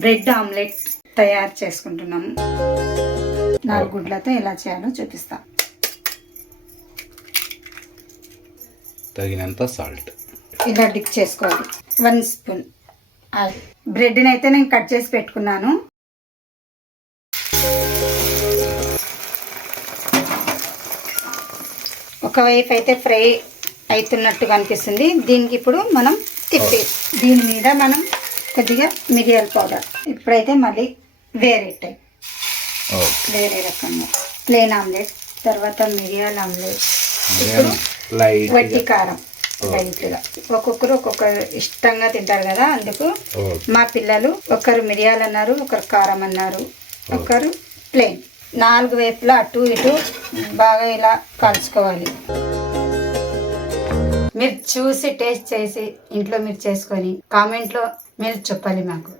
Bread omelette తయారు చేసుకుంటున్నాము. 4 గుడ్లతో ఎలా చేయాలో చూపిస్తా. తగినంత సాల్ట్ ఇలా డిప్ చేసుకోవాలి. 1 స్పూన్ ఆయిల్. బ్రెడ్ని అయితే నేను కట్ చేసి పెట్టుకున్నాను. ఒకవైపు అయితే ఫ్రై అవుతున్నట్టుగా అనిపిస్తుంది. దీనికి ఇప్పుడు మనం తిప్పి దీని మీద మనం కొద్దిగా మిరియాల పౌడర్. ఇప్పుడైతే మళ్ళీ వేరే టైప్, వేరే రకంగా ప్లేన్ ఆమ్లెట్, తర్వాత మిరియాల ఆమ్లెట్, వట్టి కారం లైట్గా. ఒక్కొక్కరు ఒక్కొక్కరు ఇష్టంగా తింటారు కదా, అందుకు మా పిల్లలు ఒకరు మిరియాలు అన్నారు, ఒకరు కారం అన్నారు, ఒకరు ప్లేన్. 4 వైపులా అటు ఇటు బాగా ఇలా కాల్చుకోవాలి. మీరు చూసి టేస్ట్ చేసి ఇంట్లో మీరు చేసుకొని కామెంట్లో మీరు చెప్పాలి మాకు.